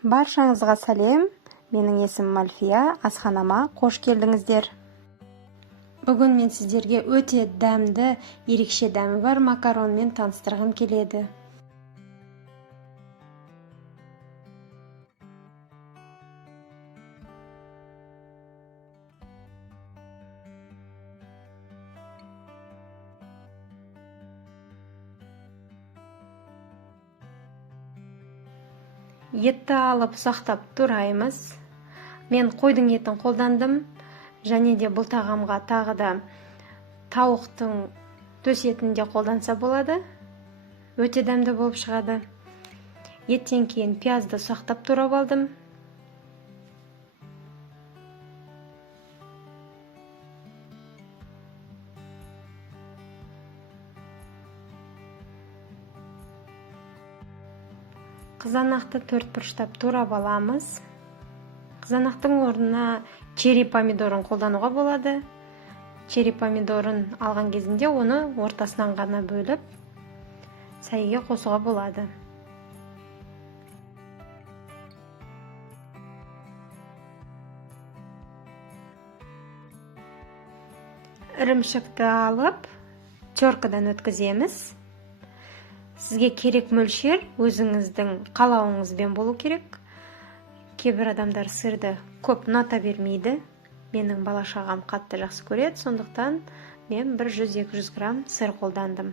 Баршаңызға сәлем. Менің есімім Альфия. Асханама қош келдіңіздер. Бүгін мен сіздерге өте дәмді, ерекше дәмі бар макаронмен таныстырғым келеді. Етті алып ұсақтап тураймыз. Мен қойдың етін қолдандым. Және де бұл тағамға тағы да тауықтың төс етін де қолданса болады. Өте дәмді болып шығады. Еттен кейін пиязды ұсақтап турап алдым. Қызанақты 4 бұрыштап турап аламыз. Қызанақтың орнына черри помидорын қолдануға болады. Черри помидорын алған кезінде оны ортасынан ғана бөліп, сәйге қосуға болады. Ірімшікті алып, теркадан өткіземіз. Сізге керек мөлшер өзіңіздің қалауыңызбен болу керек. Кейбір адамдар сырды көп ұната бермейді. Менің бала-шағам қатты жақсы көреді, сондықтан мен 100-200 грамм сыр қолдандым.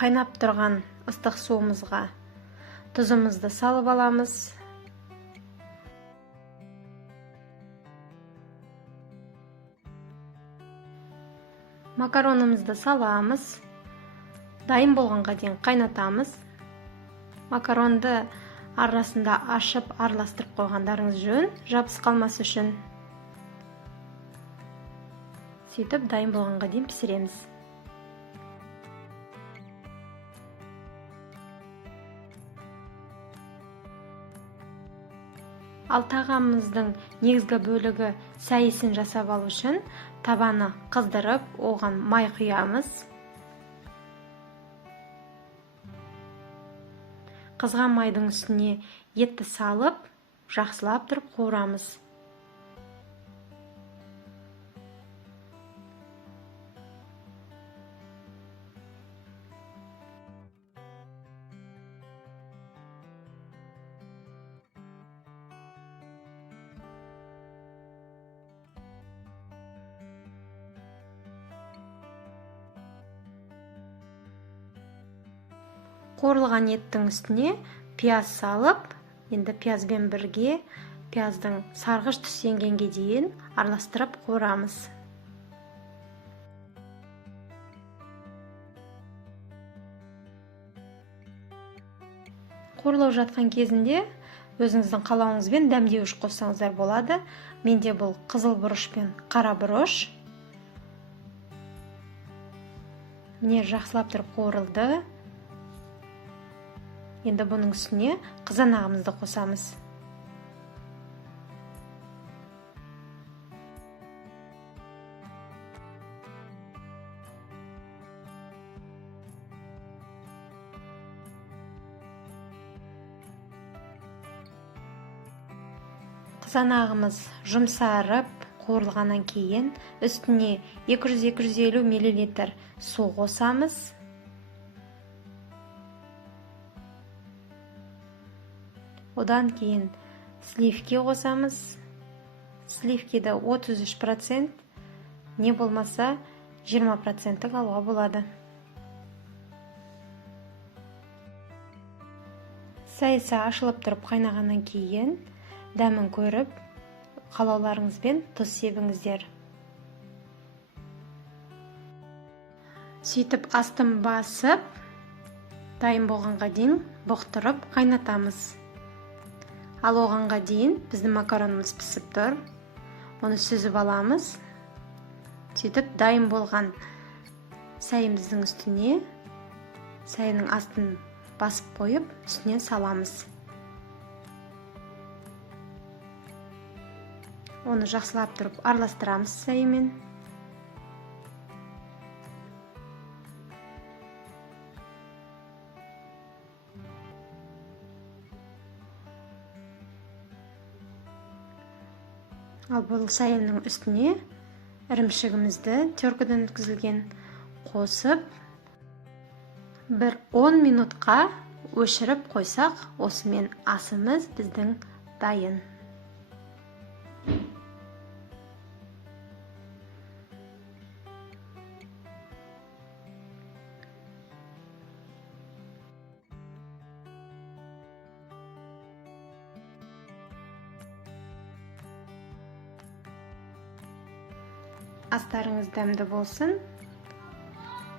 Қайнап тұрған ыстық суымызға тұзымызды салып аламыз. Макаронымызды саламыз. Дайын болғанға дейін қайнатамыз. Макаронды арасында ашып араластырып қойғандарыңыз жөн, жабыс қалмас үшін. Сөйтіп дайын болғанға дейін пісіреміз. Ал тағамымыздың негізгі бөлігі сәйісін жасап алу үшін табаны қыздырып, оған май құямыз. Қызған майдың үстіне етті салып, жақсылап тұрып қуырамыз. Қуырылған еттің үстіне пияз салып, енді пиязбен бірге пияздың сарғыш түскенге дейін араластырып қуырамыз. Қуырылып жатқан кезінде өзіңіздің қалауыңызбен дәмдеуіш қоссаңыздар болады. Менде бұл қызыл бұрыш пен қара бұрыш. Міне жақсылап тұрып қуырылды. Енді бұның үстіне қызанағымызды қосамыз. Қызанағымыз жұмсарып, қуырылғаннан кейін үстіне 200-250 мл су қосамыз. Одан кейін сливки қосамыз. Сливкиді 33%, не болмаса 20% алуға болады. Сәйісі ашылып тұрып қайнағаннан кейін дәмін көріп, қалауларыңызбен тұз себіңіздер. Сөйтіп астын басып, дайын болғанға дейін бұқтырып қайнатамыз. Ал оғанға дейін біздің макаронымыз пісіп тұр. Оны сүзіп аламыз. Сөйтіп дайын болған сәйіміздің үстіне, сәйінің астын басып қойып, үстінен саламыз. Оны жақсылап тұрып араластырамыз сәйімен. Ал бұл сайынның үстіне ірімшігімізді теркіден өткізілген қосып, бір 10 минутқа өшіріп қойсақ, осымен асымыз біздің дайын. Астарыңыз дәмді болсын.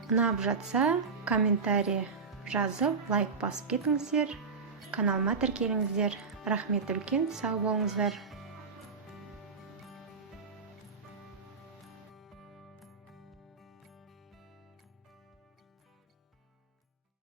Ұнап жатса, комментарий жазып, лайк басып кетіңіздер. Каналыма тіркеліңіздер. Рахмет үлкен, сау болыңыздар.